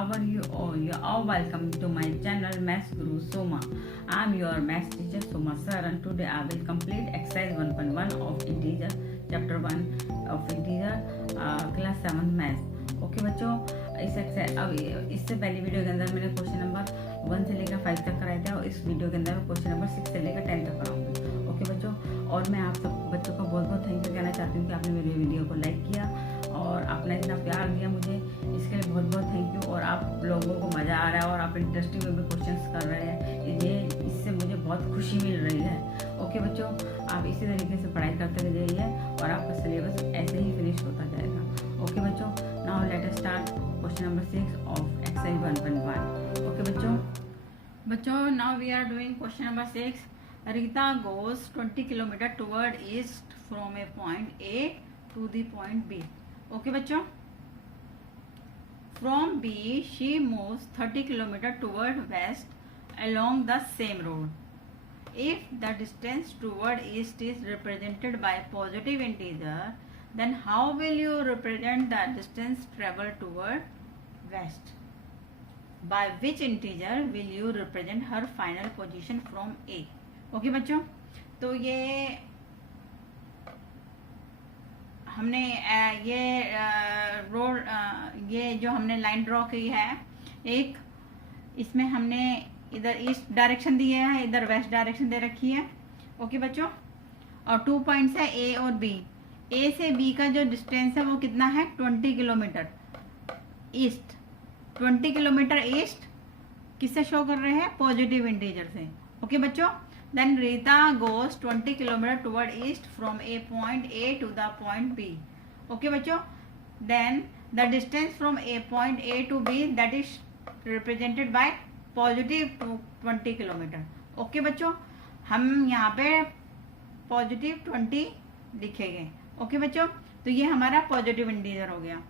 how are you all? You are welcome to my channel Maths Guru Soma. I am your maths teacher Soma sir, and today I will complete exercise 1.1 of integer chapter 1 of integer class 7 maths. Okay बच्चों, इस exercise अब इससे पहली video के अंदर मैंने question number 1 से लेकर 5 तक कराए थे और इस वीडियो के अंदर मैं क्वेश्चन नंबर 6 से लेकर 10 तक कराऊंगी। ओके बच्चों, और मैं आप सब बच्चों का बहुत बहुत थैंक यू कहना चाहती हूँ कि आपने मेरे वीडियो को लाइक किया और आपने इतना प्यार दिया मुझे, इसके लिए बहुत बहुत थैंक यू। और आप लोगों को मज़ा आ रहा है और आप इंटरेस्टिंग वे में क्वेश्चंस कर रहे हैं, ये इससे मुझे बहुत खुशी मिल रही है। ओके बच्चों, आप इसी तरीके से पढ़ाई करते रहिए और आपका सिलेबस ऐसे ही फिनिश होता जाएगा। ओके बच्चों, now let us start question number 6 of exercise 1.1। Okay बच्चों, now we are doing question number 6। Rita goes 20 km toward east from a point A to the point B. Okay बच्चों, from B she moves 30 km toward west along the same road. If the distance toward east is represented by positive integer, then how will you represent the distance traveled toward west? By which integer will you represent her final position from A? Okay बच्चों, तो ये हमने ये road ये जो हमने line draw की है, एक इसमें हमने इधर ईस्ट डायरेक्शन दी है, इधर वेस्ट डायरेक्शन दे रखी है। ओके बच्चों, और 2 पॉइंट्स है ए और बी। ए से बी का जो डिस्टेंस है वो कितना है 20 किलोमीटर ईस्ट। 20 किलोमीटर ईस्ट किससे शो कर रहे हैं? पॉजिटिव इंटीजर से। ओके बच्चों, then Rita goes 20 km toward east from a point A to the point B. Okay बच्चों, then the distance from a point A to B that is represented by positive 20 km. Okay बच्चों, हम यहाँ पे positive 20 लिखेंगे। Okay बच्चों, तो ये हमारा positive integer हो गया।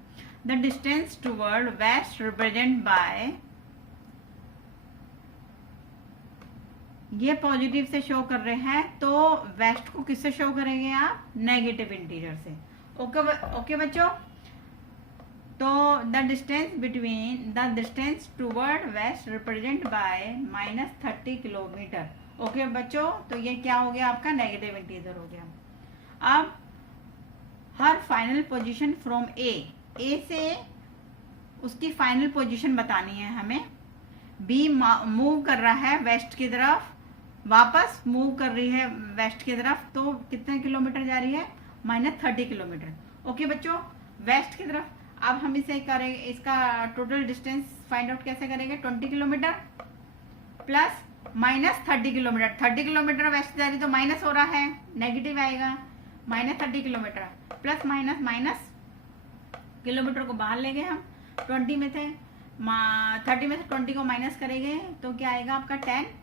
The distance toward west represented by, ये पॉजिटिव से शो कर रहे हैं तो वेस्ट को किससे शो करेंगे आप? नेगेटिव इंटीजर से। ओके बच्चों, तो the distance toward west represent by -30 kilometre. Okay बच्चों, तो ये क्या हो गया? आपका नेगेटिव इंटीजर हो गया। अब हर फाइनल पोजीशन फ्रॉम ए से उसकी फाइनल पोजीशन बतानी है हमें। बी मूव कर रहा है वेस्ट की तरफ, वापस मूव कर रही है वेस्ट की तरफ, तो कितने किलोमीटर जा रही है? -30 किलोमीटर। ओके बच्चों, वेस्ट की तरफ। अब हम इसे करेंगे, इसका टोटल डिस्टेंस फाइंड आउट कैसे करेंगे? 20 kilometre plus -30 kilometre. 30 kilometre west जा रही तो माइनस हो रहा है, नेगेटिव आएगा। -30 किलोमीटर प्लस माइनस किलोमीटर को बाहर ले गए हम, 20 में थे, 30 में से 20 को माइनस करेंगे तो क्या आएगा आपका 10।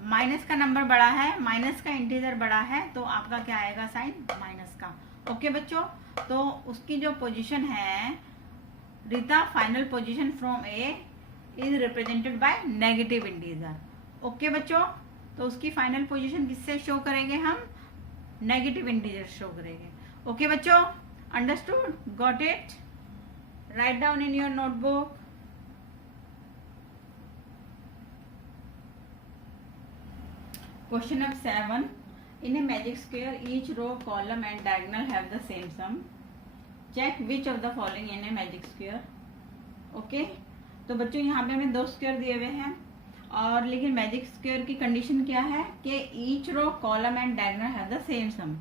माइनस का नंबर बड़ा है, माइनस का इंटीजर बड़ा है, तो आपका क्या आएगा? साइन माइनस का। ओके बच्चों, तो उसकी जो पोजीशन है Rita final position from A is represented by negative integer. Okay बच्चों, तो उसकी फाइनल पोजीशन किससे शो करेंगे हम? नेगेटिव इंटीजर शो करेंगे। ओके बच्चों, understood? Got it? Write down in your notebook. Question number 7. In a magic square, each row, column and diagonal have the same sum. Check which of the following in a magic square. Okay? तो बच्चों यहाँ पे हमें 2 square दिए हुए हैं और लेकिन मैजिक स्क्वायर की कंडीशन क्या है कि each row, column and diagonal have the same sum.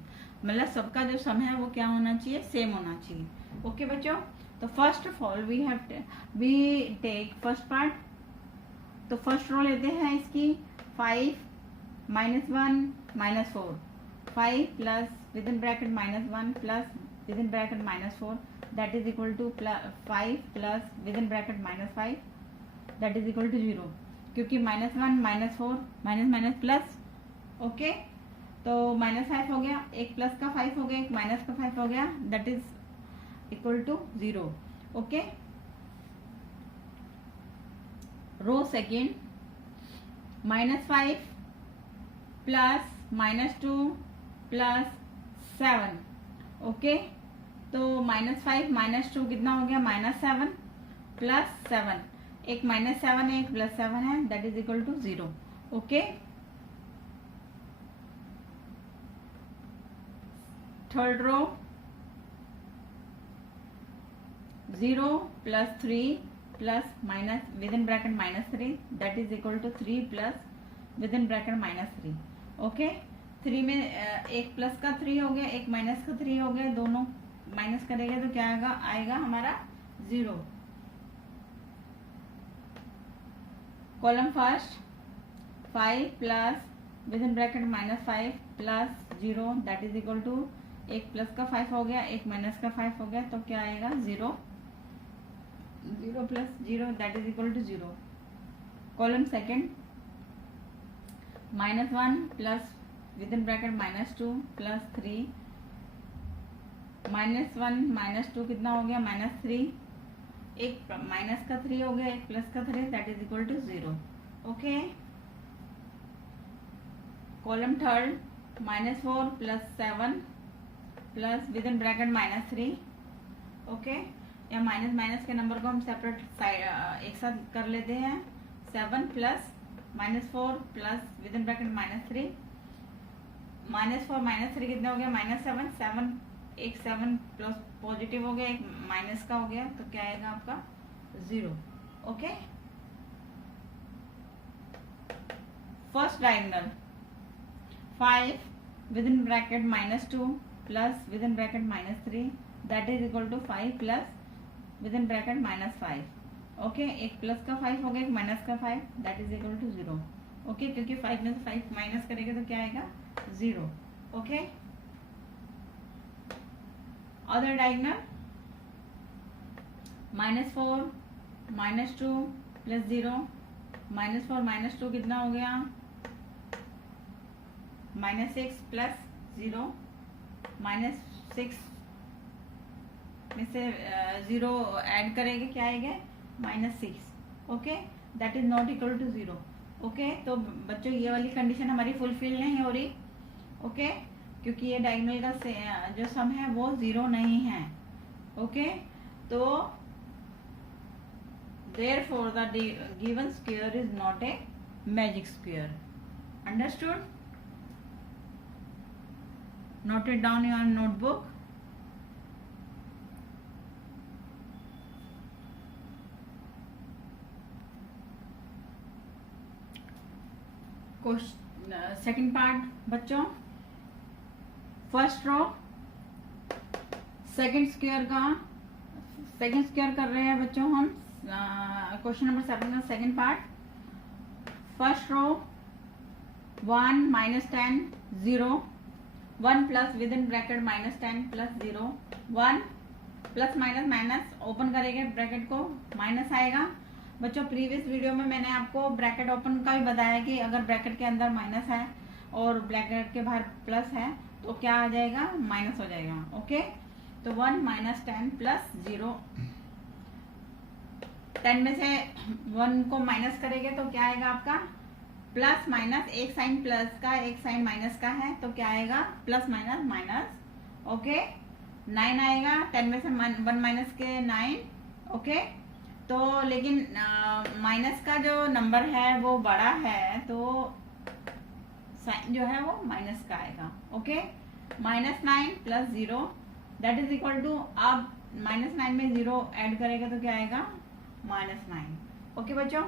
मतलब सबका जो सम है वो क्या होना चाहिए? सेम होना चाहिए। ओके बच्चों, तो first of all we take first part. तो फर्स्ट रो लेते हैं इसकी 5 -1 -4, 5 plus within bracket -1 plus within bracket -4 that is equal to 5 plus within bracket -5 that is equal to 0, क्योंकि -1 -4 minus plus. Okay, तो -5 हो गया, एक plus का 5 हो गया, एक माइनस का 5 हो गया, that is equal to 0। Okay, row second -5 plus -2 plus 7। Okay, तो -5 -2 कितना हो गया? -7। प्लस 7, एक -7 है एक +7 है, that is equal to 0। Okay, third row 0 + 3 plus minus within bracket -3, that is equal to 3 plus within bracket -3। Okay, 3 में एक प्लस का 3 हो गया, एक माइनस का 3 हो गया, दोनों माइनस करेंगे तो क्या आएगा हमारा 0। Column first 5 plus within bracket -5 plus 0, that is equal to एक प्लस का 5 हो गया, एक माइनस का 5 हो गया, तो क्या आएगा 0। 0 plus 0 that is equal to 0। Column second -1 plus within bracket -2 plus 3, -1 -2 कितना हो गया -3, एक माइनस का 3 हो गया, एक प्लस का 3, that is equal to 0। Okay, column third -4 plus 7 plus within bracket -3। Okay, या माइनस माइनस के नंबर को हम सेपरेट साइड एक साथ कर लेते हैं। 7 plus -4 plus within bracket -3, -4 -3 कितना हो गया -7, 7 एक 7 प्लस पॉजिटिव हो गया, एक माइनस का हो गया, तो क्या आएगा आपका 0। Okay, first diagonal 5 within bracket -2 plus within bracket -3, that is equal to 5 plus within bracket -5। Okay, एक प्लस का 5 हो गया, एक माइनस का 5, that is equal to 0। Okay, क्योंकि 5 में से 5 माइनस करेंगे तो क्या आएगा 0। ओके, अदर डायगोनल -4 -2 प्लस 0, -4 -2 कितना हो गया -6 प्लस 0, -6 में से 0 ऐड करेंगे क्या आएगा -6। Okay, that is not equal to 0। Okay, तो बच्चों ये वाली कंडीशन हमारी फुलफिल नहीं हो रही। ओके, क्योंकि ये डायगोनल का जो सम है वो 0 नहीं है। ओके, तो therefore the given square is not a magic square। Understood? Note it down in your notebook। Second part बच्चों, फर्स्ट रो सेकंड स्क्वायर कर रहे हैं बच्चों हम। क्वेश्चन नंबर 7 का second part, first row 1 -10 0, 1 plus within bracket -10 plus 0, 1 plus minus minus open करेंगे bracket को minus आएगा। बच्चों प्रीवियस वीडियो में मैंने आपको ब्रैकेट ओपन का भी बताया कि अगर ब्रैकेट के अंदर माइनस है और ब्रैकेट के बाहर प्लस है तो क्या आ जाएगा माइनस हो जाएगा। ओके, तो 1 -10 प्लस 0, 10 में से 1 को माइनस करेंगे तो क्या आएगा आपका प्लस माइनस, एक साइन प्लस का एक साइन माइनस का है तो क्या आएगा प्लस माइनस माइनस। ओके, 9 आएगा, 10 में से 1 माइनस के 9। ओके, तो लेकिन माइनस का जो नंबर है वो बड़ा है तो साइन जो है वो माइनस का आएगा। Okay, -9 plus 0 that is equal to, अब -9 में 0 ऐड करेगा तो क्या आएगा -9। ओके बच्चों,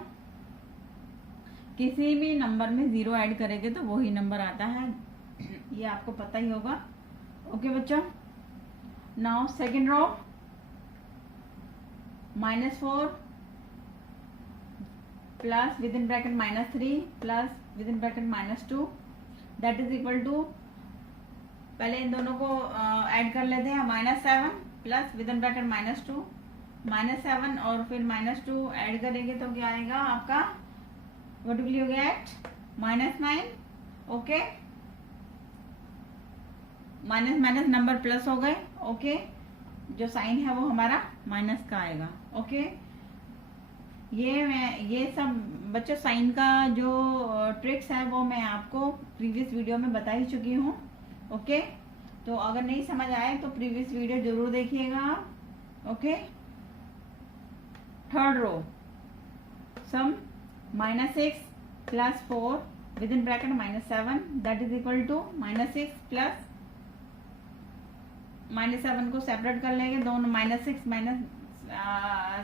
किसी भी नंबर में 0 ऐड करेंगे तो वही नंबर आता है, ये आपको पता ही होगा। ओके बच्चों, now second row -4 plus within bracket -3 plus within bracket -2 that is equal to, पहले इन दोनों को ऐड कर लेते हैं। -7 प्लस विद इन ब्रैकेट -2, -7 और फिर -2 ऐड करेंगे तो क्या आएगा आपका, what will you get -9। Okay, minus minus number plus हो गए। ओके, जो साइन है वो हमारा माइनस का आएगा। ओके, ये सब बच्चों साइन का जो ट्रिक्स है वो मैं आपको प्रीवियस वीडियो में बता ही चुकी हूँ। ओके, तो अगर नहीं समझ आए तो प्रीवियस वीडियो जरूर देखिएगा। Okay, third row sum -6 + 4 within bracket -7 that is equal to -6 plus -7 को सेपरेट कर लेंगे दोनों -6 minus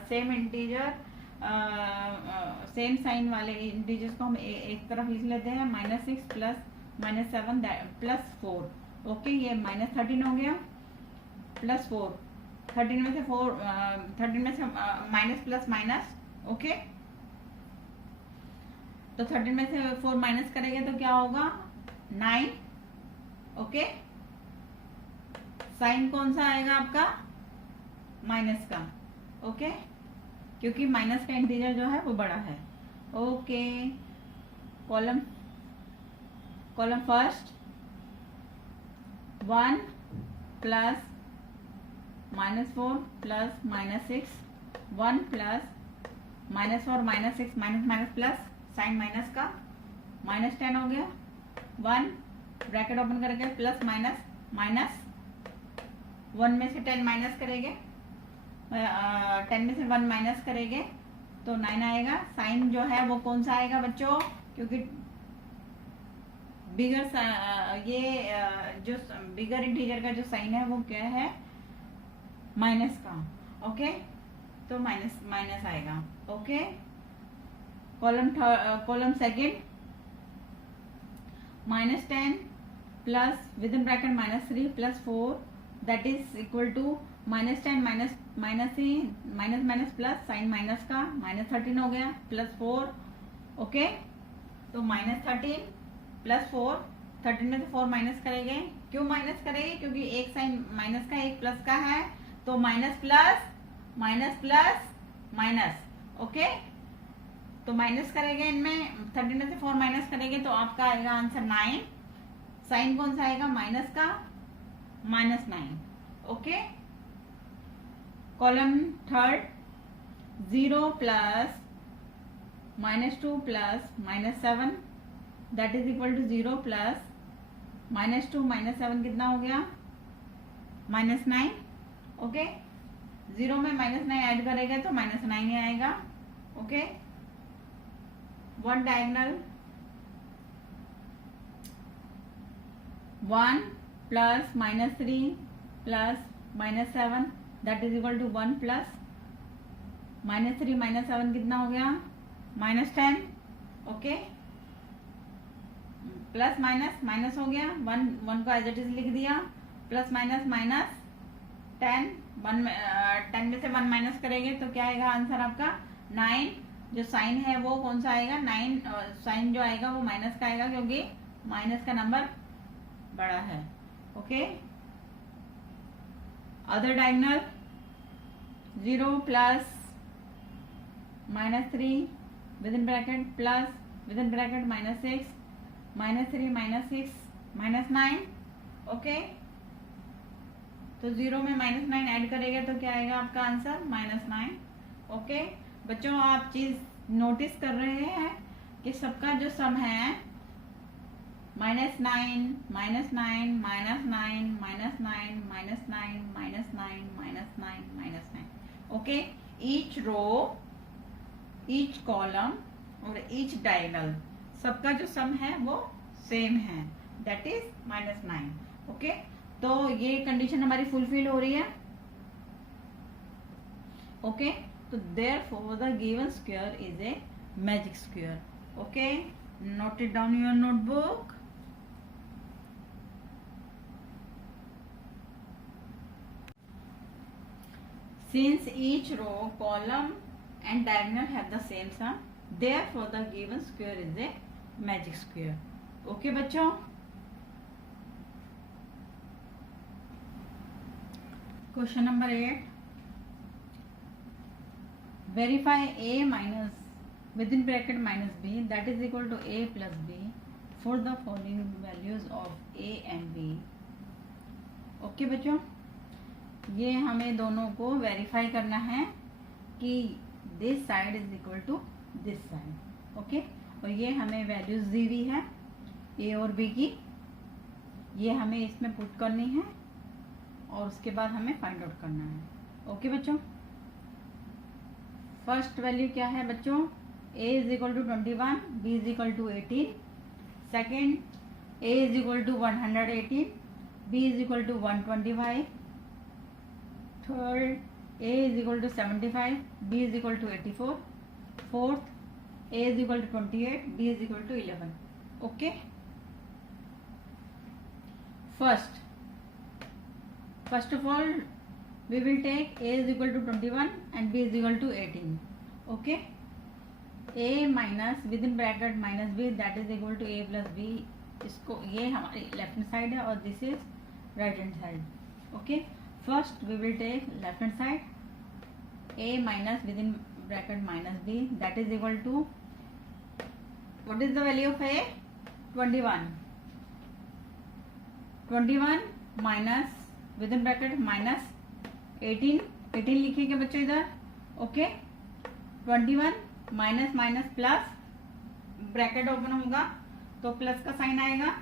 same integer same sign वाले इंटीजर्स को हम एक तरफ लिख लेते हैं -6 प्लस -7 प्लस 4 ओके ये -13 हो गया प्लस 4 13 में से 4 13 में से माइनस प्लस माइनस ओके तो 13 में से 4 माइनस करेंगे तो क्या होगा 9 ओके साइन कौन सा आएगा आपका माइनस का ओके क्योंकि माइनस का इंटीजर जो है वो बड़ा है okay column first 1 plus -4 plus -6 1 plus -4 -6 minus plus sign minus का -10 हो गया 1 ब्रैकेट ओपन करके प्लस माइनस 1 में से 10 माइनस करेंगे 10 में से 1 माइनस करेंगे तो 9 आएगा साइन जो है वो कौन सा आएगा बच्चों क्योंकि बिगर ये जो बिगर इंटीजर का जो साइन है वो क्या है माइनस का ओके तो माइनस आएगा okay column second -10 plus within bracket -3 plus 4 that is equal to -10 minus plus sign minus का -13 हो गया प्लस 4 ओके तो -13 प्लस 4 13 में से 4 माइनस करेंगे क्यों माइनस करेंगे क्योंकि एक साइन माइनस का एक प्लस का है तो माइनस प्लस माइनस ओके तो माइनस करेंगे इनमें 13 में से 4 माइनस करेंगे तो आपका आएगा आंसर 9 साइन कौन सा आएगा माइनस का -9 okay column third 0 plus -2 plus -7 that is equal to 0 plus -2 -7 कितना हो गया -9 ओके 0 में -9 ऐड करेंगे तो -9 ही आएगा okay one diagonal 1 plus -3 plus -7 that is equal to 1 plus -3 -7 कितना हो गया -10 ओके प्लस माइनस हो गया 1 को एज इट इज लिख दिया प्लस माइनस 10 10 में से 1 माइनस करेंगे तो क्या आएगा आंसर आपका 9 जो साइन है वो कौन सा आएगा 9 साइन जो आएगा वो माइनस का आएगा क्योंकि माइनस का नंबर बड़ा है okay other diagonal 0 plus -3 with in bracket plus within bracket -6 -3 -6 -9 okay तो 0 में -9 ऐड करेंगे तो क्या आएगा आपका आंसर -9 ओके बच्चों आप चीज नोटिस कर रहे हैं कि सबका जो सम है -9 -9 -9 -9 okay each row each column और ईच डायगोनल सबका जो सम है वो सेम है दैट इज -9 ओके तो ये कंडीशन हमारी फुलफिल हो रही है ओके तो therefore the given square is a magic square okay note it down in your notebook since each row column and diagonal have the same sum therefore the given square is a magic square okay बच्चों question number 8 verify a minus within bracket minus b that is equal to a plus b for the following values of a and b okay बच्चों ये हमें दोनों को verify करना है कि this side is equal to this side okay और ये हमें वैल्यूज दी हुई है ए और बी की ये हमें इसमें पुट करनी है और उसके बाद हमें फाइंड आउट करना है ओके बच्चों फर्स्ट वैल्यू क्या है बच्चों, a is equal to 21, b is equal to 18, second a is equal to 118, b is equal to 125, third a is equal to 75, b is equal to 84, fourth a is equal to 28, b is equal to 11. Okay. First of all, we will take a is equal to 21 and b is equal to 18. Okay. a minus within bracket minus b, that is equal to a plus b. इसको ये हमारी left hand side है और this is right hand side. Okay, first we will take left hand side. a minus within bracket minus b, that is equal to, what is the value of a? 21. 21 minus within bracket minus 18. 18 लिखेंगे बच्चों इधर. Okay, 21 minus minus plus, bracket open होगा तो plus का sign आएगा,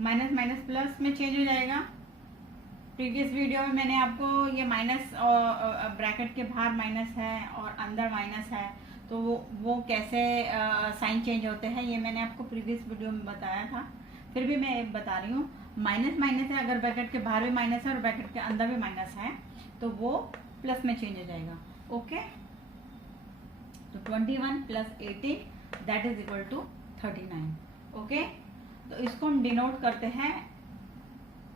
minus minus plus में change हो जाएगा. प्रीवियस वीडियो में मैंने आपको ये माइनस और ब्रैकेट के बाहर माइनस है और अंदर माइनस है, तो वो कैसे साइन चेंज होते हैं ये मैंने आपको प्रीवियस वीडियो में बताया था. फिर भी मैं बता रही हूँ, माइनस माइनस है, अगर ब्रैकेट के बाहर भी माइनस है और ब्रैकेट के अंदर भी माइनस है तो वो प्लस में चेंज हो जाएगा. ओके, तो 21 plus 18 that is equal to 39. Okay, तो इसको हम डिनोट करते हैं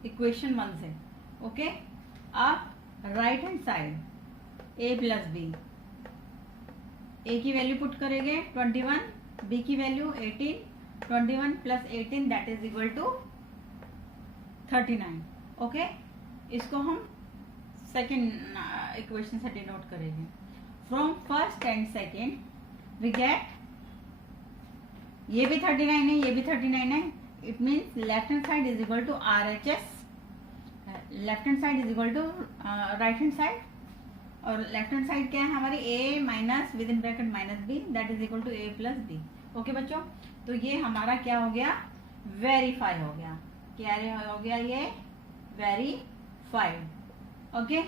इक्वेशन 1 से. ओके, अब right hand side a plus B, a की वैल्यू पुट करेंगे 21, b की value 18, 21 plus 18 that is equal to 39. Okay, इसको हम सेकेंड इक्वेशन से डिनोट करेंगे. From first and second we get, ये भी 39 है, ये भी 39 है. It means left hand side is equal to RHS, left hand side is equal to right hand side. और लेफ्ट हैंड साइड क्या है हमारी, a minus within bracket minus B, that is equal to a plus B. Okay बच्चों, तो ये हमारा क्या हो गया, वेरीफाई हो गया. क्या हो गया, ये वेरीफाइड. ओके,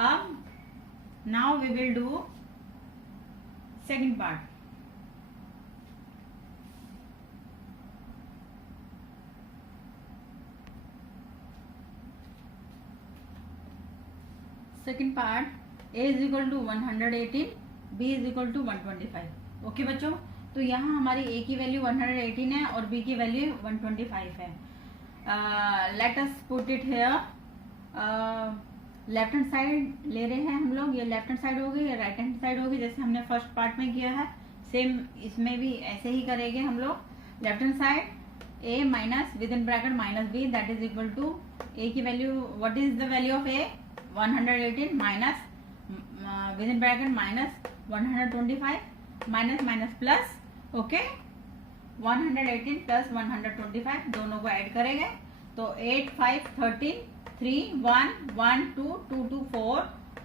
अब now we will do second part. Second part, a is equal to 118, b is equal to 125. Okay बच्चों, तो यहाँ हमारी a की वैल्यू 118 है और b की वैल्यू 125 है. Let us put it here. Left hand side ले रहे हैं हम लोग, ये लेफ्ट हैंड साइड होगी, ये राइट हैंड साइड होगी, जैसे हमने फर्स्ट पार्ट में किया है. सेम इसमें भी ऐसे ही करेंगे हम लोग. Left hand side a minus within bracket minus b, that is equal to a की value, what is the value of a, 118 minus within bracket minus 125 minus minus plus. Okay, 118 plus 125 दोनों को add करेंगे तो 8 5 13 3 1 1 2 2 2 4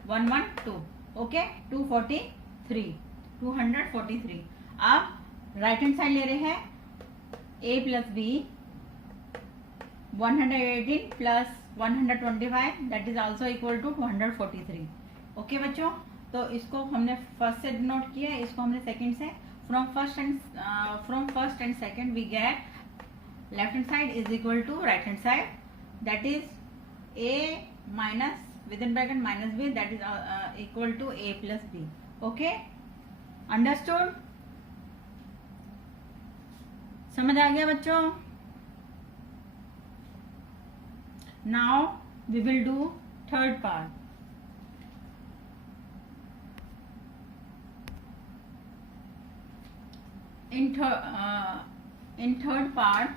1 1 2. Okay, 243. अब right hand side ले रहे हैं a plus B, 118 plus 125 that is also equal to 243. Okay बच्चों, तो इसको हमने फर्स्ट से डिनोट किया, इसको हमने सेकंड से. From first and second we get left hand side is equal to right hand side, that is a minus within bracket minus b, that is equal to a plus b. Okay, understood? समझ आ गया बच्चों? Now we will do third part. In third part,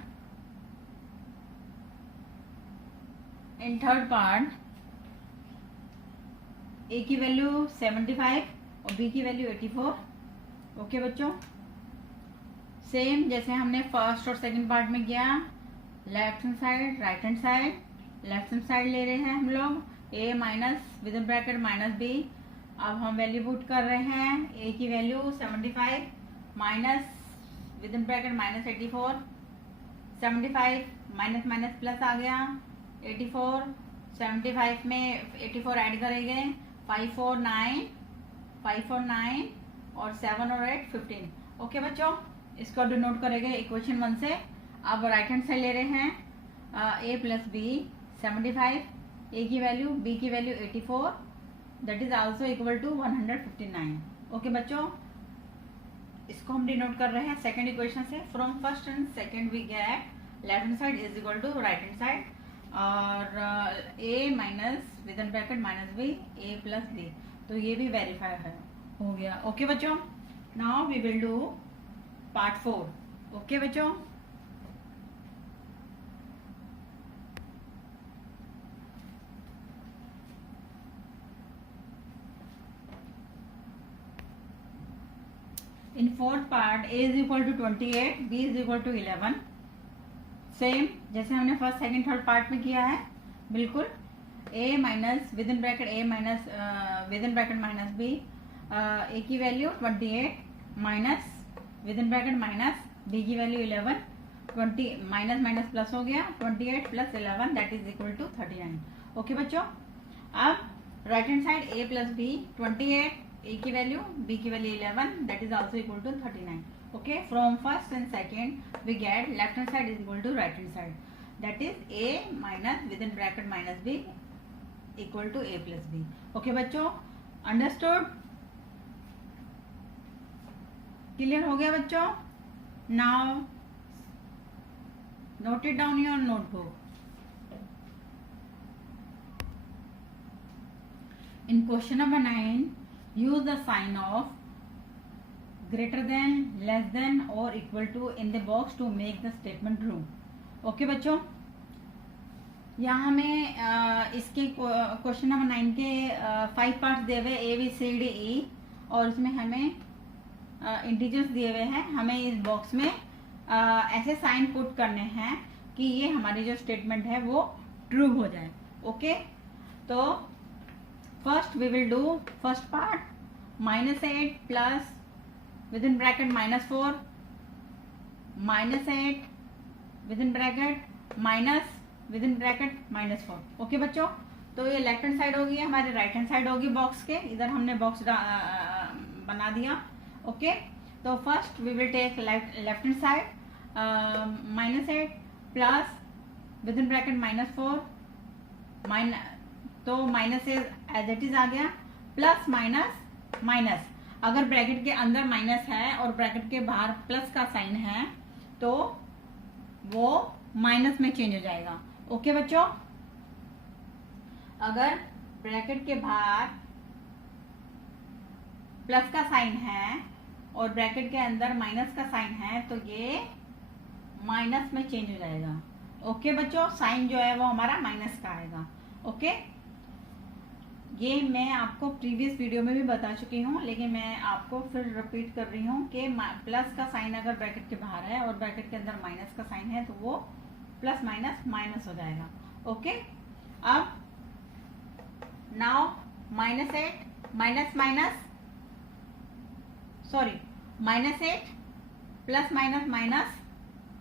a की value 75 और b की value 84. Okay बच्चों, same जैसे हमने फर्स्ट और सेकंड पार्ट में किया. Left hand side, right hand side. Left hand side ले रहे हैं हम लोग a minus within bracket minus b. अब हम वैल्यू पुट कर रहे हैं, a की value 75 minus within bracket minus 84, 75 minus minus plus आ गया 84, 75 में 84 ऐड करेंगे 5 4 9, 5 और 9 और 7 और 8 15। ओके बच्चों, इसको डिनोट करेंगे इक्वेशन 1 से। अब राइट हैंड साइड ले रहे हैं a प्लस बी 75, a की वैल्यू b की value 84, that is also equal to 159। Okay बच्चों, इसको हम डिनोट कर रहे हैं सेकंड इक्वेशन से। From first and second we get left hand side is equal to right hand side, और a minus within bracket minus b a plus b, तो ये भी वेरीफाई है, हो गया। ओके बच्चों, now we will do part 4। Okay बच्चों, in fourth part a is equal to 28, b is equal to 11। Same जैसे हमने फर्स्ट सेकंड थर्ड पार्ट में किया है, बिल्कुल। a minus within bracket a minus within bracket minus b, a की वैल्यू 28 minus within bracket minus b की वैल्यू 11, 20 माइनस माइनस प्लस हो गया, 28 plus 11 that is equal to 39। Okay बच्चों, अब right hand side a plus b 28, a की value b की वैल्यू 11 that is also equal to 39। Okay, from first and second we get left hand side is equal to right hand side, that is a minus within bracket minus b equal to a plus b। Okay बच्चों, understood? Clear हो गया बच्चों? Now note it down your notebook. In question number 9, use the sign of greater than, less than or equal to in the box to make the statement true। Okay बच्चों, यहाँ हमें इसके question number 9 के 5 parts दिए हुए A B C D E, और उसमें हमें इंटीजर्स दिए हुए हैं। हमें इस बॉक्स में ऐसे साइन पुट करने हैं कि ये हमारी जो स्टेटमेंट है वो ट्रू हो जाए। ओके, तो first we will do first part, -8 plus within bracket -4 -8 within bracket minus within bracket -4। Okay बच्चों, तो ये लेफ्ट हैंड साइड होगी, हमारे राइट हैंड साइड होगी बॉक्स के। इधर हमने बॉक्स बना दिया। ओके, तो first we will take left hand side -8 plus within bracket -4 तो माइनस एज इट इज आ गया, प्लस माइनस माइनस। अगर ब्रैकेट के अंदर माइनस है और ब्रैकेट के बाहर प्लस का साइन है तो वो माइनस में चेंज हो जाएगा। ओके बच्चों, अगर ब्रैकेट के बाहर प्लस का साइन है और ब्रैकेट के अंदर माइनस का साइन है तो ये माइनस में चेंज हो जाएगा। ओके बच्चों, साइन जो है वो हमारा माइनस का आएगा। ओके, ये मैं आपको प्रीवियस वीडियो में भी बता चुकी हूँ, लेकिन मैं आपको फिर रिपीट कर रही हूँ कि प्लस का साइन अगर ब्रैकेट के बाहर है और ब्रैकेट के अंदर माइनस का साइन है तो वो प्लस माइनस माइनस हो जाएगा। ओके, अब now -8 minus minus sorry -8 plus minus minus.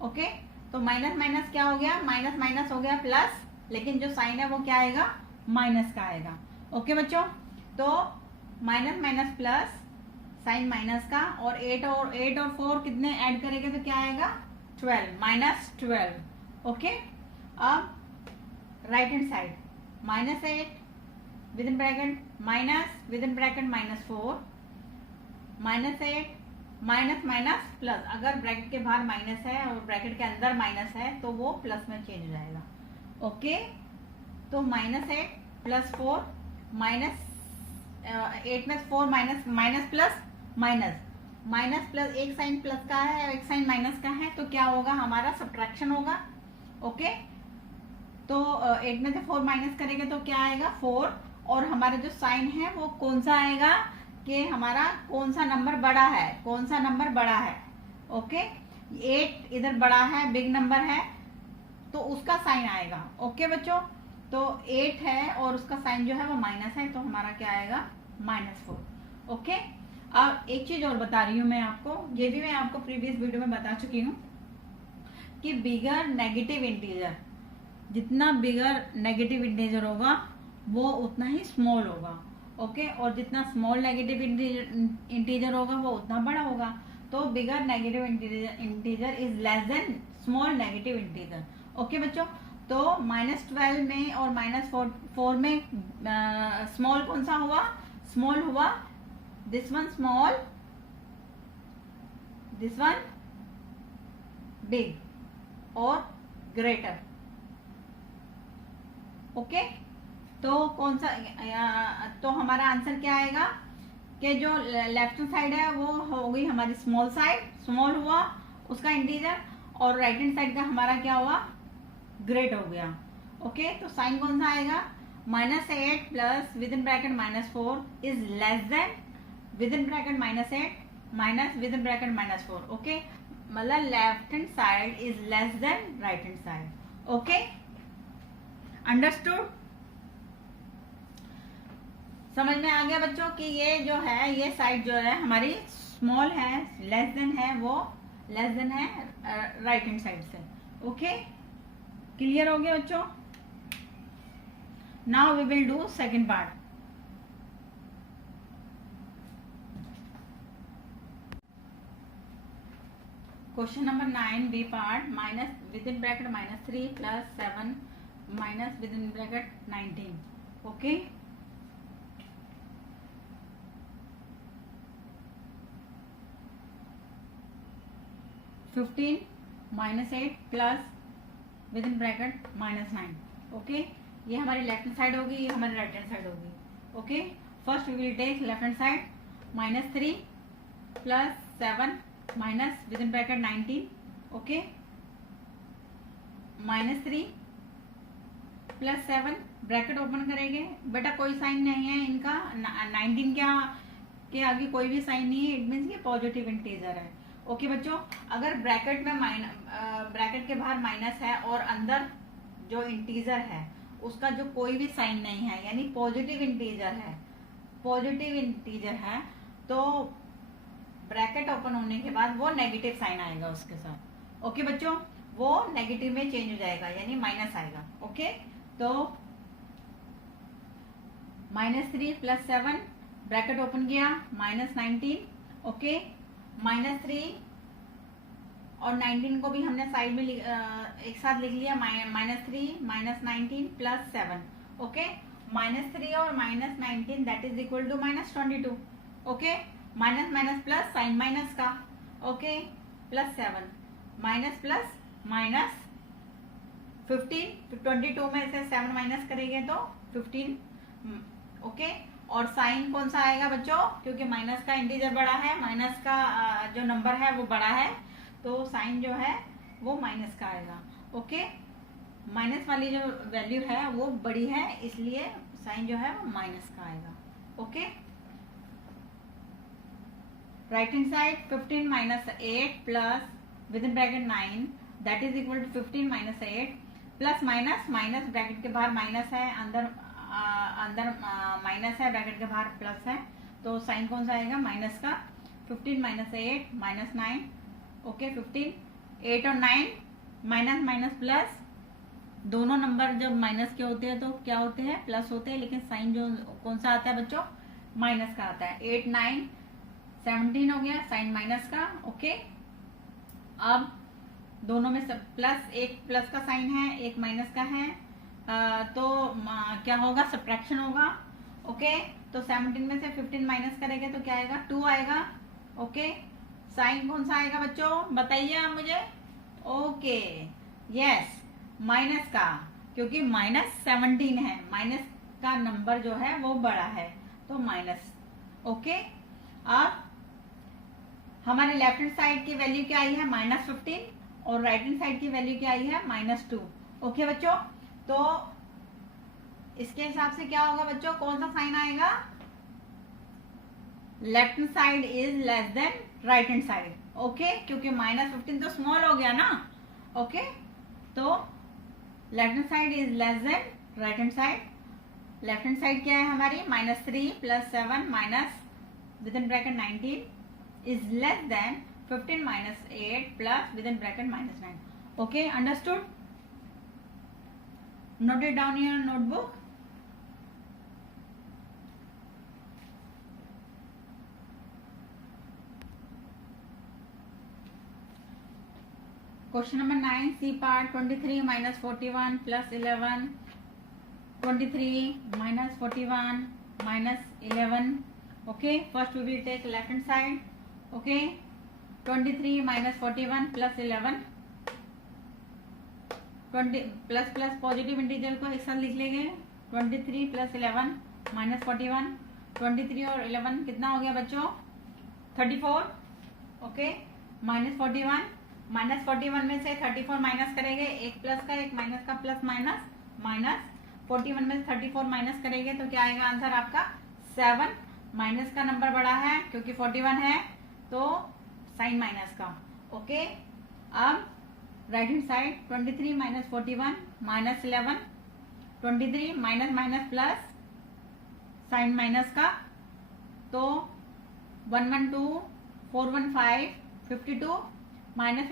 Okay, तो माइनस माइनस क्या हो गया, माइनस माइनस हो गया प्लस, लेकिन जो साइन है वो क्या आएगा, माइनस का आएगा। ओके बच्चों, तो minus minus plus, sign minus का, और 8 और 4 कितने ऐड करेंगे तो क्या आएगा, 12 -12। ओके, अब right hand side -8 within bracket minus within bracket -4 -8 minus minus plus. अगर ब्रैकेट के बाहर माइनस है और ब्रैकेट के अंदर माइनस है तो वो प्लस में चेंज हो जाएगा। ओके, तो -8 प्लस 4 -8 में 4 minus minus plus minus plus, एक साइन प्लस का है और एक साइन माइनस का है तो क्या होगा, हमारा सब्ट्रैक्शन होगा। ओके, तो 8 में से 4 माइनस करेंगे तो क्या आएगा, 4, और हमारा जो साइन है वो कौन सा आएगा कि हमारा कौन सा नंबर बड़ा है, कौन सा नंबर बड़ा है। ओके, 8 इधर बड़ा है, बिग नंबर है, तो उसका साइन आएगा। ओके बच्चों, तो 8 है और उसका साइन जो है वो माइनस है, तो हमारा क्या आएगा, -4। ओके, अब एक चीज और बता रही हूँ मैं आपको, ये भी मैं आपको प्रीवियस वीडियो में बता चुकी हूँ कि बिगर नेगेटिव इंटीजर, जितना बिगर नेगेटिव इंटीजर होगा वो उतना ही स्मॉल होगा। ओके, और जितना स्मॉल नेगेटिव इंटीजर होगा वो उतना बड़ा होगा। तो bigger negative integer is less than small negative integer. Okay बच्चों, तो -12 में और -4 में स्मॉल कौन सा हुआ? स्मॉल हुआ this one small, this one big और ग्रेटर। ओके, तो कौन सा तो हमारा आंसर क्या आएगा कि जो लेफ्ट साइड है वो हो गई हमारी स्मॉल साइड, स्मॉल हुआ उसका इंटीजर, और राइट हैंड साइड का हमारा क्या हुआ? ग्रेट हो गया। ओके, तो साइन कौन सा आएगा? -8 plus within bracket -4 is less than within bracket -8 minus within bracket -4। Okay, मतलब left hand side is less than right hand side. Okay, understood? समझ में आ गया बच्चों कि ये जो है, ये साइड जो है हमारी स्मॉल है, लेस देन है, वो लेस देन है राइट हैंड साइड से। ओके, क्लियर हो गया बच्चों? Now we will do second part. Question number 9 b part, minus within bracket -3 plus 7 minus within bracket 19। Okay, -15 -8 plus within bracket -9। Okay, ये हमारी left hand side होगी, ये हमारी right hand side होगी। Okay, first we will take left hand side, -3 plus 7 minus within bracket 19। Okay, -3 plus 7 bracket open करेंगे। बेटा कोई sign नहीं है इनका, 19 के आगे कोई भी साइन नहीं है, इट मीन्स ये पॉजिटिव इंटीजर है। ओके बच्चों, अगर ब्रैकेट में ब्रैकेट के बाहर माइनस है और अंदर जो इंटीजर है उसका जो कोई भी साइन नहीं है, यानी पॉजिटिव इंटीजर है, पॉजिटिव इंटीजर है, तो ब्रैकेट ओपन होने के बाद वो नेगेटिव साइन आएगा उसके साथ। ओके बच्चों, वो नेगेटिव में चेंज हो जाएगा, यानी माइनस आएगा। ओके, तो -3 प्लस 7 ब्रैकेट ओपन किया, -19। ओके, -3 और 19 को भी हमने साइड में एक साथ लिख लिया, -3 -19 प्लस 7। ओके, -3 और -19 that is equal to -22। Okay, minus minus plus, sign minus का। Okay, plus 7 minus plus minus 15, 22 में से 7 माइनस करेंगे तो 15। ओके, और साइन कौन सा आएगा बच्चों? क्योंकि माइनस का इंटीजर बड़ा है, माइनस का जो नंबर है वो बड़ा है, तो साइन जो है वो माइनस का आएगा। ओके, माइनस वाली जो वैल्यू है वो बड़ी है, इसलिए साइन जो है वो माइनस का आएगा। Okay, right hand side 15 minus 8 plus within bracket 9 that is equal to 15 minus 8 plus minus, minus bracket के बाहर माइनस है, अंदर माइनस है, ब्रैकेट के बाहर प्लस है, तो साइन कौन सा आएगा? माइनस का। 15 माइनस 8 माइनस 9। ओके, 15, 8 और 9 माइनस माइनस प्लस, दोनों नंबर जब माइनस के होते हैं तो क्या होते हैं? प्लस होते हैं, लेकिन साइन जो कौन सा आता है बच्चों? माइनस का आता है। 8 9 17 हो गया, साइन माइनस का। ओके, अब दोनों में सब प्लस, एक प्लस का साइन है, एक माइनस का है, तो क्या होगा? सब्ट्रैक्शन होगा। ओके, तो 17 में से 15 माइनस करेंगे तो क्या आएगा? 2 आएगा। ओके, साइन कौन सा आएगा बच्चों? बताइए आप मुझे। ओके, यस, माइनस का, क्योंकि -17 है, माइनस का नंबर जो है वो बड़ा है, तो माइनस। ओके, अब हमारे लेफ्ट हैंड साइड की वैल्यू क्या आई है? -15, और राइट हैंड साइड की वैल्यू क्या आई है? -2। ओके बच्चों, तो इसके हिसाब से क्या होगा बच्चों? कौन सा साइन आएगा? Left hand side is less than right hand side. Okay, क्योंकि -15 तो स्मॉल हो गया ना। ओके, तो left hand side is less than right hand side. Left hand side क्या है हमारी? -3 plus 7 minus within bracket 19 is less than 15 minus 8 plus within bracket -9। Okay, understood? Note it down in your notebook. Question number 9 c part 23 minus 41 plus 11 23 minus 41 minus 11. Okay, first we will take left hand side. Okay, 23 minus 41 plus 11 20 plus plus positive integer को एक साथ लिख लेंगे 23 plus 11 minus 41 23 और 11 कितना हो गया बच्चों 34. ओके माइनस 41 में से 34 माइनस करेंगे एक प्लस का एक माइनस का प्लस माइनस माइनस 41 में से 34 माइनस करेंगे तो क्या आएगा आंसर आपका 7. माइनस का नंबर बड़ा है क्योंकि 41 है तो साइन माइनस का. ओके अब right hand side 23 minus 41 minus 11 23 minus minus plus sign minus का तो 112 415 52 माइनस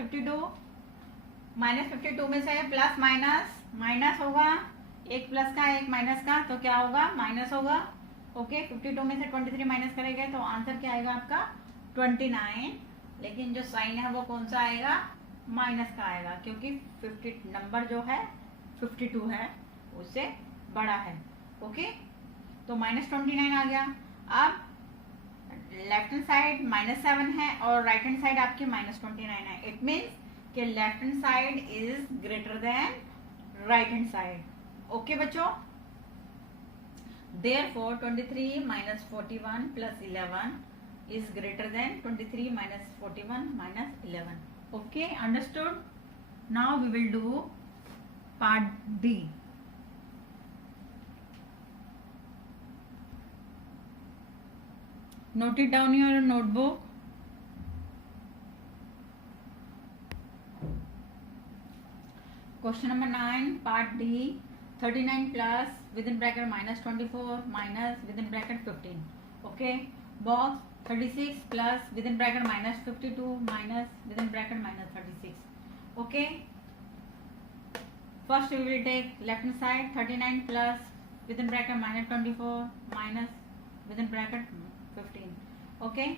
52 में से प्लस माइनस माइनस होगा एक प्लस का एक माइनस का तो क्या होगा माइनस होगा. ओके 52 में से 23 माइनस करेंगे तो आंसर क्या आएगा आपका 29. लेकिन जो साइन है वो कौन सा आएगा माइनस का आएगा क्योंकि 50 नंबर जो है 52 है उससे बड़ा है. ओके तो माइनस 29 आ गया. अब लेफ्ट हैंड साइड माइनस 7 है और राइट हैंड साइड आपकी माइनस 29 है. इट मीन्स कि left hand side is greater than right hand side. Okay बच्चों therefore 23 minus 41 plus 11 is greater than 23 minus 41 minus 11. Okay, understood? Now we will do part D. Note it down in your notebook. Question number 9 part D. 39 plus within bracket minus 24 minus within bracket 15. Okay, box 36 plus within bracket minus 52 minus within bracket minus 36. Okay, first we will take left hand side 39 plus within bracket minus 24 minus within bracket 15. Okay,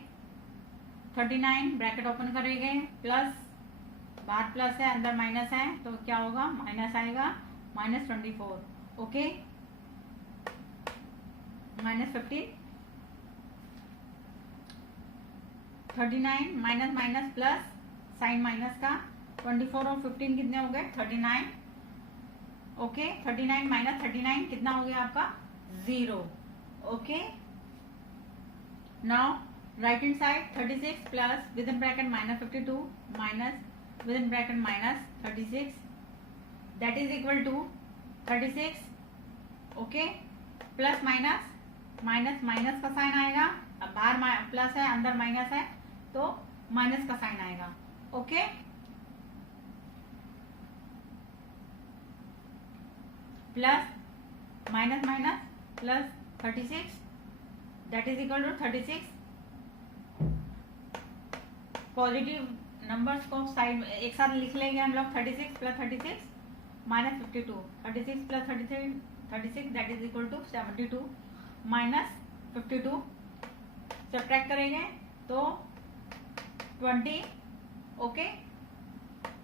39 bracket open करेंगे plus बाहर plus है अंदर minus है तो क्या होगा minus आएगा minus 24. Okay minus 15 39 minus minus plus sign minus का 24 और 15 कितने हो गए 39. ओके 39 माइनस 39 कितना हो गया आपका 0. Okay now right hand side 36 plus within bracket minus 52 minus within bracket minus 36 that is equal to 36. Okay plus minus minus minus का साइन आएगा. अब बाहर प्लस है अंदर माइनस है तो माइनस का साइन आएगा. Okay plus minus minus plus 36 that is equal to 36. Positive numbers को साइड एक साथ लिख लेंगे हम लोग 36 plus 36 minus 52 36 plus 36 that is equal to 72 minus 52 subtract करेंगे तो 20. ओके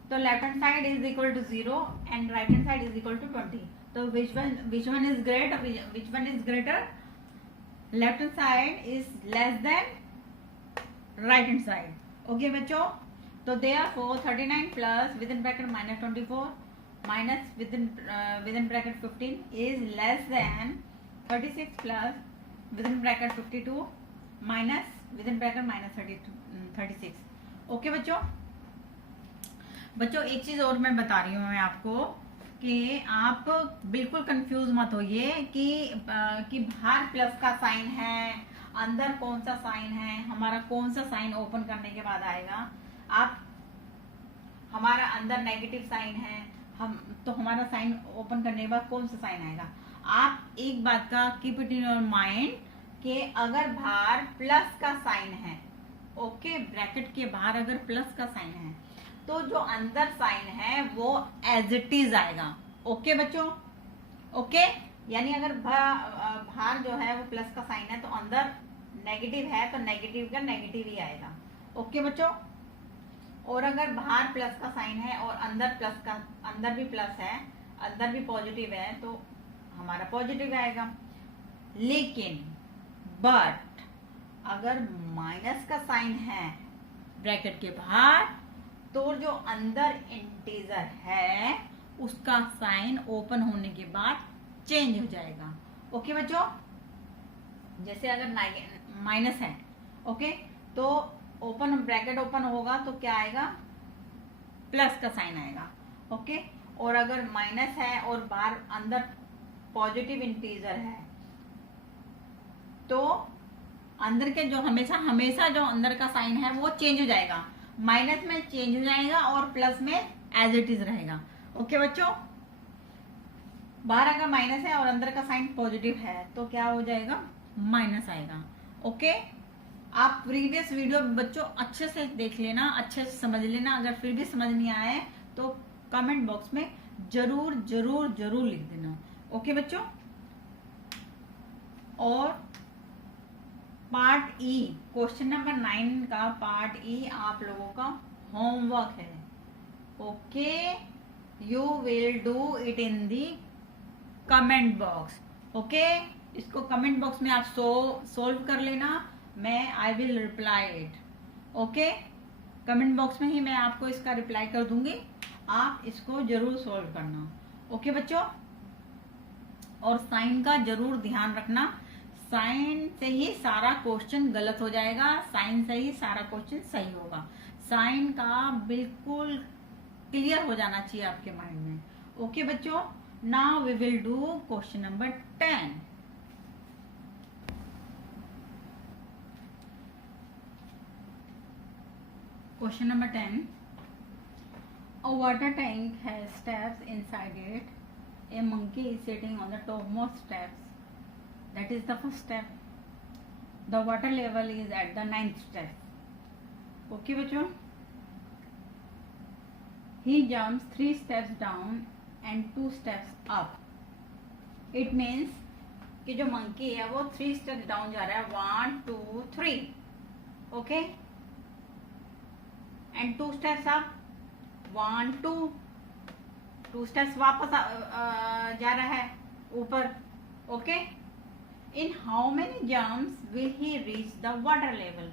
तो left hand side is equal to 0 and right hand side is equal to 20. तो which one is greater left hand side is less than right hand side. Okay बच्चों तो therefore 39 plus within bracket minus 24 minus within bracket 15 is less than 36 plus within bracket 52 minus within bracket minus 36. Okay बच्चों एक चीज और मैं बता रही हूँ मैं आपको कि आप बिल्कुल कंफ्यूज मत होइए कि बाहर प्लस का साइन है अंदर कौन सा साइन है हमारा कौन सा साइन ओपन करने के बाद आएगा. आप हमारा अंदर नेगेटिव साइन है हम तो हमारा साइन ओपन करने के बाद कौन सा साइन आएगा. आप एक बात का keep it in your mind कि अगर बाहर प्लस का साइन है ओके ब्रैकेट के बाहर अगर प्लस का साइन है तो जो अंदर साइन है वो एज इट इज आएगा. ओके बच्चों ओके यानी अगर बाहर जो है वो प्लस का साइन है तो अंदर नेगेटिव है तो नेगेटिव का नेगेटिव ही आएगा. ओके बच्चों और अगर बाहर प्लस का साइन है और अंदर भी प्लस है, अंदर भी पॉजिटिव है, तो हमारा पॉजिटिव आएगा। लेकिन बट अगर माइनस का साइन है ब्रैकेट के बाहर, तो जो अंदर इंटीजर है उसका साइन ओपन होने के बाद चेंज हो जाएगा। ओके बच्चों, जैसे अगर माइनस है, ओके, तो ओपन ब्रैकेट ओपन होगा तो क्या आएगा, प्लस का साइन आएगा। ओके, और अगर माइनस है और बाहर अंदर पॉजिटिव इंटीजर है, तो अंदर के जो हमेशा जो अंदर का साइन है वो चेंज हो जाएगा, माइनस में चेंज हो जाएगा और प्लस में एज इट इज रहेगा। ओके बच्चों, बाहर अगर माइनस है और अंदर का साइन पॉजिटिव है तो क्या हो जाएगा, माइनस आएगा। ओके, आप प्रीवियस वीडियो बच्चों अच्छे से देख लेना, अच्छे से समझ लेना। अगर फिर भी समझ नहीं आए तो कमेंट बॉक्स में जरूर जरूर जरूर लिख देना। ओके बच्चों, और पार्ट ई, क्वेश्चन नंबर 9 का पार्ट ई आप लोगों का होमवर्क है। Okay, you will do it in the comment box. Okay, इसको कमेंट बॉक्स में आप सोल्व कर लेना, मैं I will reply it. Okay, comment box में ही मैं आपको इसका रिप्लाई कर दूंगी, आप इसको जरूर सोल्व करना। ओके बच्चों, और साइन का जरूर ध्यान रखना, साइन से ही सारा क्वेश्चन गलत हो जाएगा, साइन से ही सारा क्वेश्चन सही होगा। साइन का बिल्कुल क्लियर हो जाना चाहिए आपके माइंड में। ओके बच्चों, now we will do question number 10। Question number 10. A water tank has steps inside it. A monkey is sitting on the topmost steps. That is the first step. The water level is at the 9th step. Okay बच्चों, he jumps 3 steps down and 2 steps up. It means कि जो monkey है वो 3 steps down जा रहा है, 1 2 3. Okay, and 2 steps up, 1 2 steps वापस जा रहा है ऊपर। Okay, in how many jumps will he reach the water level.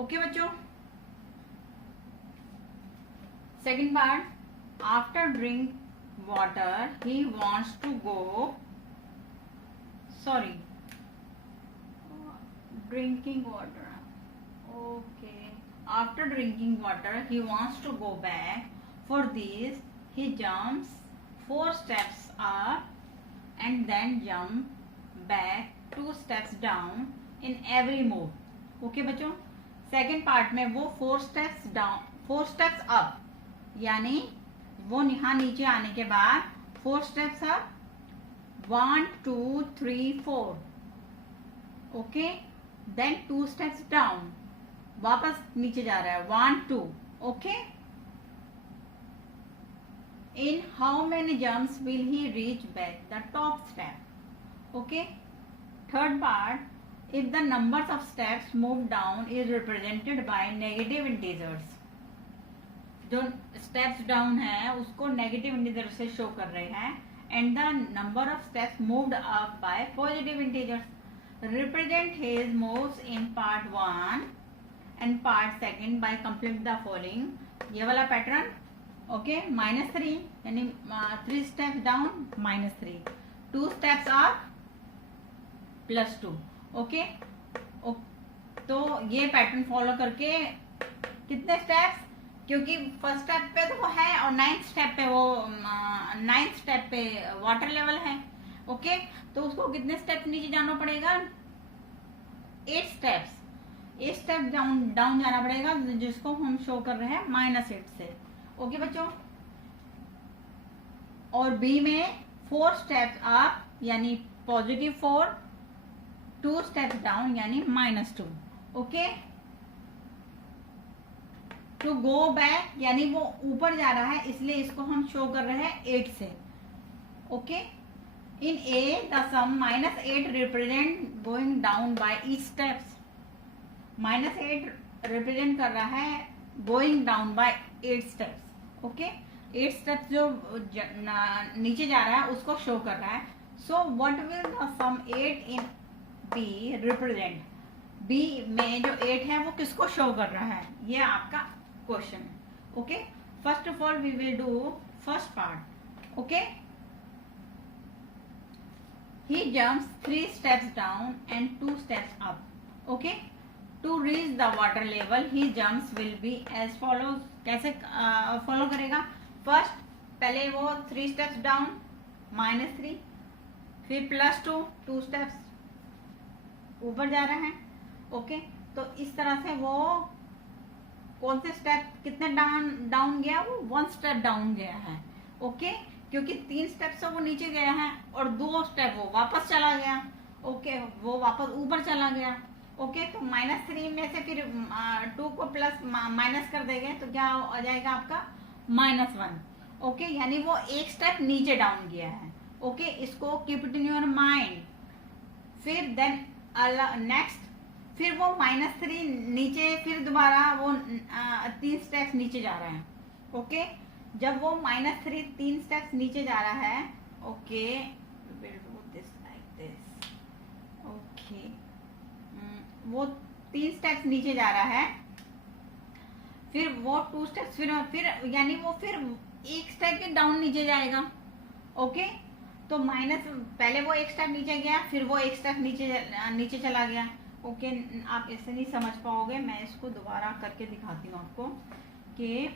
Okay बच्चों, second part, after drink water he wants to go, sorry, drinking water, okay, after drinking water he wants to go back. For this he jumps 4 steps up and then jump back 2 steps down in every move. Okay बच्चों, second part में वो 4 steps down 4 steps up, यानी वो यहाँ नीचे आने के बाद 4 steps up, 1 2 3 4, okay, then 2 steps down, वापस नीचे जा रहा है, 1 2, okay. In how many jumps will he reach back the top step. Okay, third part, if the numbers of steps move down is represented by negative integers. जो steps डाउन है उसको negative integer से शो कर रहे हैं, and the number of steps moved up by positive integers. Represent his moves in part 1 and part second by complete the following. ये वाला पैटर्न, ओके, -3 यानी 3 steps down -3, 2 steps up +2। Okay, तो ये pattern follow करके कितने steps, क्योंकि first step पे तो वो है और 9th स्टेप पे वो 9th स्टेप पे वाटर लेवल है। ओके, तो उसको कितने स्टेप नीचे जाना पड़ेगा, 8 स्टेप्स, 8 स्टेप डाउन जाना पड़ेगा, जिसको हम शो कर रहे हैं -8 से। ओके बच्चों, और बी में 4 स्टेप्स अप यानी +4, 2 स्टेप्स डाउन यानी -2। ओके, टू गो बैक यानी वो ऊपर जा रहा है, इसलिए इसको हम शो कर रहे हैं 8 से। Okay, in a the sum -8 represent going down by each steps. -8 represent कर रहा है going down by 8 steps. Okay, 8 steps जो नीचे जा रहा है उसको शो कर रहा है। So what will the sum 8 in b represent? B में जो 8 है वो किसको शो कर रहा है, ये आपका क्वेश्चन है। Okay, first of all we will do first part. Okay, he jumps 3 steps down and 2 steps up. Okay, to reach the water level he jumps will be as follows। कैसे follow करेगा? First पहले वो 3 steps down -3, फिर +2 2 steps ऊपर जा रहा है। Okay, तो इस तरह से वो कौन से स्टेप कितने डाउन गया? वो 1 स्टेप डाउन गया है। ओके, क्योंकि 3 स्टेप से वो नीचे गया है और 2 स्टेप वो वापस चला गया। ओके, वो वापस ऊपर चला गया। ओके, तो -3 में से फिर 2 को प्लस माइनस कर देंगे तो क्या आ जाएगा आपका? -1। ओके, यानी वो 1 स्टेप नीचे डाउन गया है। ओके, इसको keep it in your mind. फिर देन नेक्स्ट, फिर वो -3 नीचे, फिर दोबारा वो 3 स्टेप्स नीचे जा रहा है। ओके, जब वो -3 3 स्टेप्स नीचे जा रहा है। ओके, ओके, वो 3 स्टेप्स नीचे जा रहा है, फिर वो 2 स्टेप्स, फिर यानी वो फिर 1 स्टेप के डाउन नीचे जाएगा। ओके, तो पहले वो 1 स्टेप नीचे गया, फिर वो 1 स्टेप नीचे चला गया। ओके, आप इससे नहीं समझ पाओगे, मैं इसको दोबारा करके दिखाती हूँ आपको कि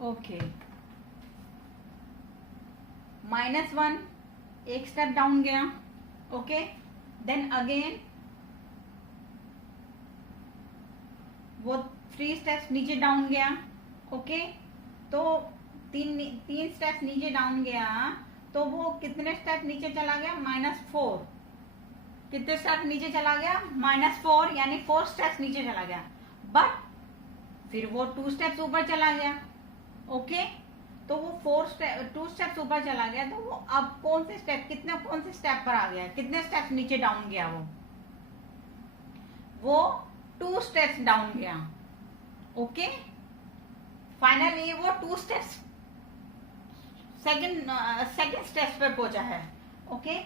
ओके, -1 1 स्टेप डाउन गया। ओके, देन अगेन वो 3 स्टेप्स नीचे डाउन गया। ओके, तो 3 स्टेप्स नीचे डाउन गया, तो वो कितने स्टेप नीचे चला गया? -4। कितने स्टेप नीचे चला गया? -4, यानी 4 स्टेप्स नीचे चला गया। बट फिर वो 2 स्टेप्स ऊपर चला गया। ओके, तो वो 2 स्टेप्स ऊपर चला गया, तो वो अब कौन से स्टेप पर आ गया? कितने स्टेप्स नीचे डाउन गया? वो 2 स्टेप्स डाउन गया। ओके, फाइनली वो 2 स्टेप्स सेकंड स्टेप पे पहुंचा है। ओके,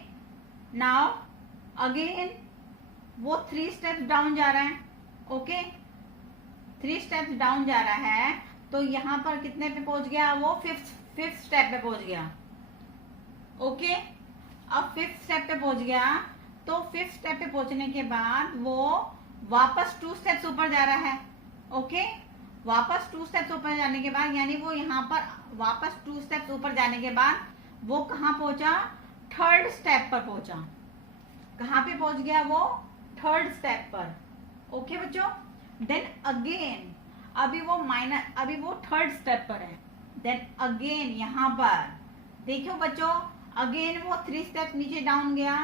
नाउ अगेन वो 3 स्टेप्स डाउन जा रहा है। ओके, 3 स्टेप्स डाउन जा रहा है, तो यहाँ पर कितने पे पहुंच गया? वो 5th स्टेप पे पहुंच गया। ओके, अब 5th स्टेप पे पहुंच गया, तो 5th स्टेप पे पहुंचने के बाद वो वापस 2 स्टेप्स ऊपर जा रहा है। ओके, वापस 2 स्टेप्स ऊपर जाने के बाद, यानी वो यहाँ पर वापस 2 स्टेप्स ऊपर जाने के बाद वो कहाँ पहुंचा? 3rd स्टेप पर पहुंचा। कहाँ पे पहुंच गया वो? 3rd स्टेप पर। ओके बच्चों, देन अगेन अभी वो 3rd स्टेप पर है। देन अगेन यहाँ पर देखो बच्चों, अगेन वो 3 स्टेप नीचे डाउन गया,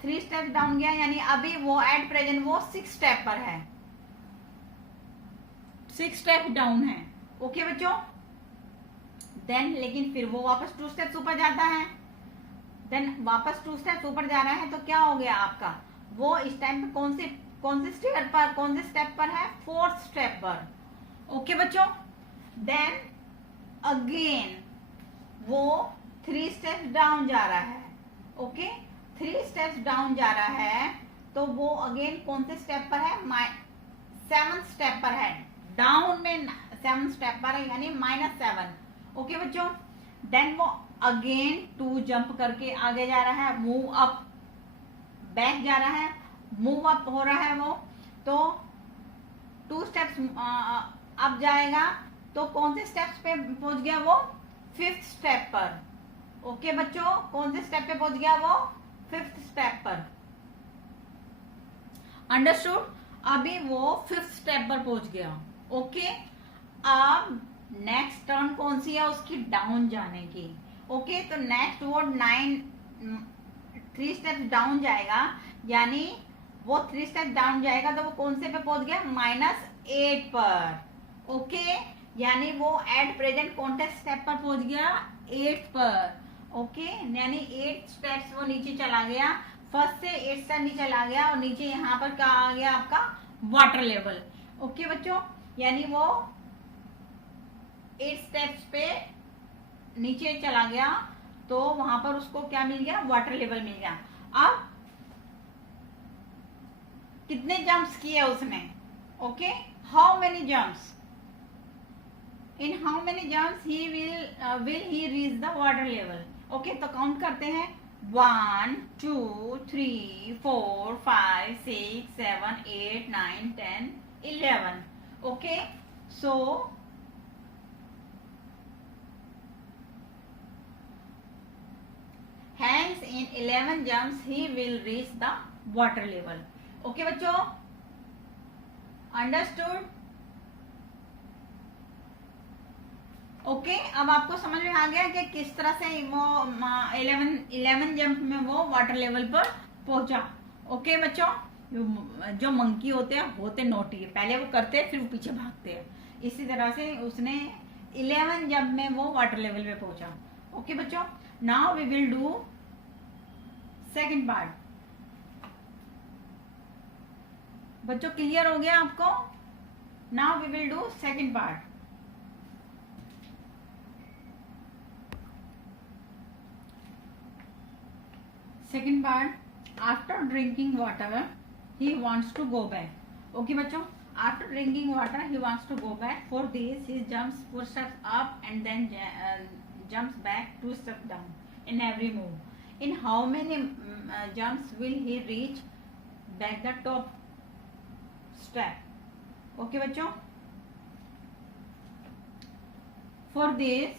3 स्टेप डाउन गया, यानी अभी वो एट प्रेजेंट वो 6 स्टेप पर है, 6 स्टेप डाउन है। ओके बच्चों, देन लेकिन फिर वो वापस 2 स्टेप्स ऊपर जाता है। देन वापस 2 स्टेप्स ऊपर जा रहा है, तो क्या हो गया आपका? वो इस टाइम पे कौन से स्टेप पर है? 4th स्टेप पर। ओके बच्चों, देन अगेन वो 3 स्टेप्स डाउन जा रहा है। ओके, 3 स्टेप्स डाउन जा रहा है, तो वो अगेन कौन से स्टेप पर है? 7th स्टेप पर है। डाउन में 7th स्टेप पर है, यानी -7। ओके बच्चों, देन वो अगेन 2 जंप करके आगे जा रहा है, मूव अप, बैक जा रहा है, मूव अप हो रहा है वो, तो 2 स्टेप्स अब जाएगा, तो कौन से स्टेप्स पे पहुंच गया वो? 5th स्टेप पर। ओके बच्चों, कौन से स्टेप पे पहुंच गया वो? 5th स्टेप पर। अंडरस्टूड? अभी वो 5th स्टेप पर पहुंच गया। ओके, अब नेक्स्ट टर्न कौन सी है उसकी? डाउन जाने की। ओके, तो नेक्स्ट वो 3 स्टेप्स डाउन जाएगा, यानी वो 3 स्टेप डाउन जाएगा, तो वो कौन से पे पहुंच गया? -8 पर। ओके, यानी वो एट प्रेजेंट कौन से स्टेप पर पहुंच गया, 8th पर। ओके, यानी 8 स्टेप्स वो नीचे चला गया, फर्स्ट से 8 स्टेप नीचे चला गया, और नीचे यहाँ पर क्या आ गया आपका, वाटर लेवल। ओके बच्चों, यानी वो 8 स्टेप्स पे नीचे चला गया, तो वहां पर उसको क्या मिल गया, वाटर लेवल मिल गया। अब कितने जंप्स किए उसने, okay, how many jumps, in how many jumps he will he reach the water level. Okay, तो काउंट करते हैं, 1 2 3 4 5 6 7 8 9 10 11। Okay, so hence in 11 jumps he will reach the water level। Okay बच्चों, understood. Okay, अब आपको समझ में आ गया कि किस तरह से वो 11 जंप में वो वाटर लेवल पर पहुंचा। ओके बच्चों, जो मंकी होते नोटी, पहले वो करते फिर वो पीछे भागते हैं, इसी तरह से उसने 11 जंप में वो वाटर लेवल पे पहुंचा। ओके बच्चों, now we will do second part. बच्चों क्लियर हो गया आपको? Now we will do second part. Second part, after drinking water he wants to go back. Okay बच्चों, after drinking water he wants to go back, for this he jumps 4 steps up and then jumps back 2 steps down in every move. In how many jumps will he reach back the top step? Okay बच्चों, for this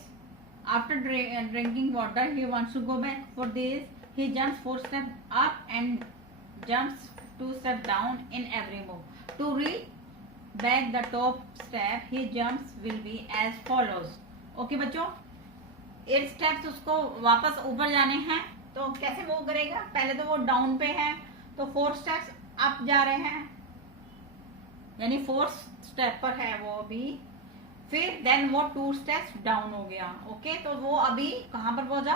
after drinking water he wants to go back, for this he jumps 4 steps up and jumps 2 steps down in every move. To reach back the top step he jumps will be as follows। okay बच्चों, 8 steps उसको वापस ऊपर जाने हैं, तो कैसे move करेगा, पहले तो वो डाउन पे है, तो 4 स्टेप्स अप जा रहे हैं, यानी 4th स्टेप पर है वो अभी, फिर देन वो 2 स्टेप्स डाउन हो गया। ओके, तो वो अभी कहां पर पहुंचा,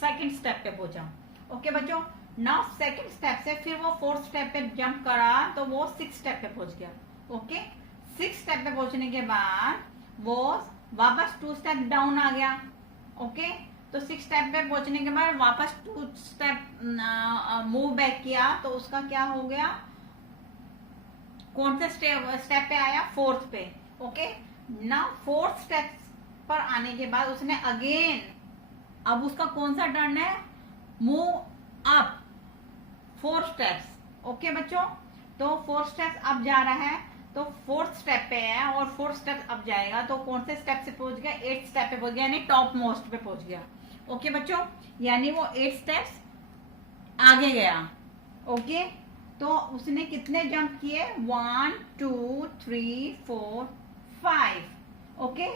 2nd स्टेप पे पहुंचा। ओके बच्चों, नाउ 2nd स्टेप से फिर वो 4th स्टेप पे जंप करा, तो वो 6th स्टेप पे पहुंच गया। ओके, 6th स्टेप पे पहुंचने के बाद वो वापस 2 स्टेप डाउन आ गया। ओके, तो 6 स्टेप पे पहुंचने के बाद वापस 2 स्टेप मूव बैक किया, तो उसका क्या हो गया, कौन से स्टेप पे आया, 4th पे। ओके, ना 4th स्टेप पर आने के बाद उसने अगेन, अब उसका कौन सा टर्न है, मूव अप 4 स्टेप्स। ओके बच्चों, तो 4 स्टेप्स अप जा रहा है, तो 4th स्टेप पे है और 4th स्टेप अप जाएगा, तो कौन से स्टेप से पहुंच गया, 8th स्टेप पे पहुंच गया, यानी टॉप मोस्ट पे पहुंच गया। ओके बच्चों, यानी वो 8 स्टेप्स आगे गया। ओके, तो उसने कितने जंप किए, 1 2 3 4 5। Okay,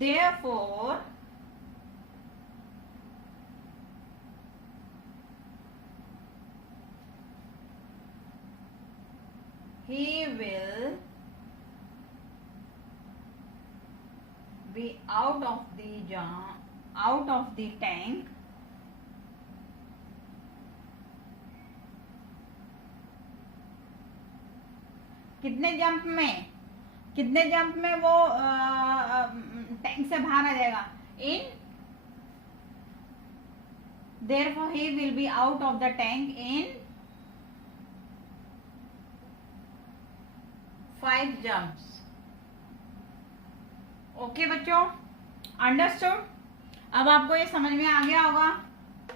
therefore he will be out of the tank कितने जंप में वो टैंक से बाहर आ जाएगा, इन therefore he will be out of the tank in 5 jumps। Okay बच्चों, अंडरस्टूड। अब आपको ये समझ में आ गया होगा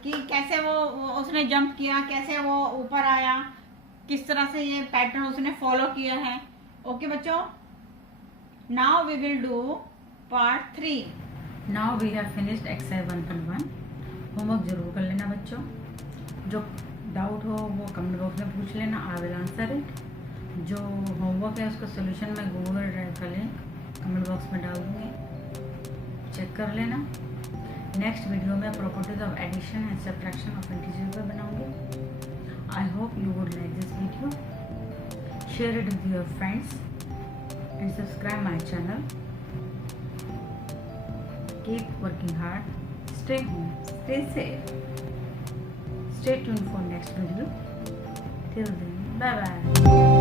कि कैसे वो उसने जंप किया, कैसे वो ऊपर आया, किस तरह से ये पैटर्न उसने फॉलो किया है। ओके बच्चों, now we will do part 3। Now we have finished exercise 1.1। Homework जरूर कर लेना बच्चों, जो डाउट हो वो कमेंट बॉक्स में पूछ लेना, आई विल आंसर इट। जो होमवर्क है उसका सोल्यूशन मैं गूगल ड्राइव का लिंक कमेंट बॉक्स में डाल दूंगी, चेक कर लेना। नेक्स्ट वीडियो में properties of addition and subtraction of integer पे बनाऊंगी। I hope you would like this video. share it with your friends, and subscribe my channel. Keep working hard, stay home, stay safe. Stay tuned for next video. Till then, bye bye.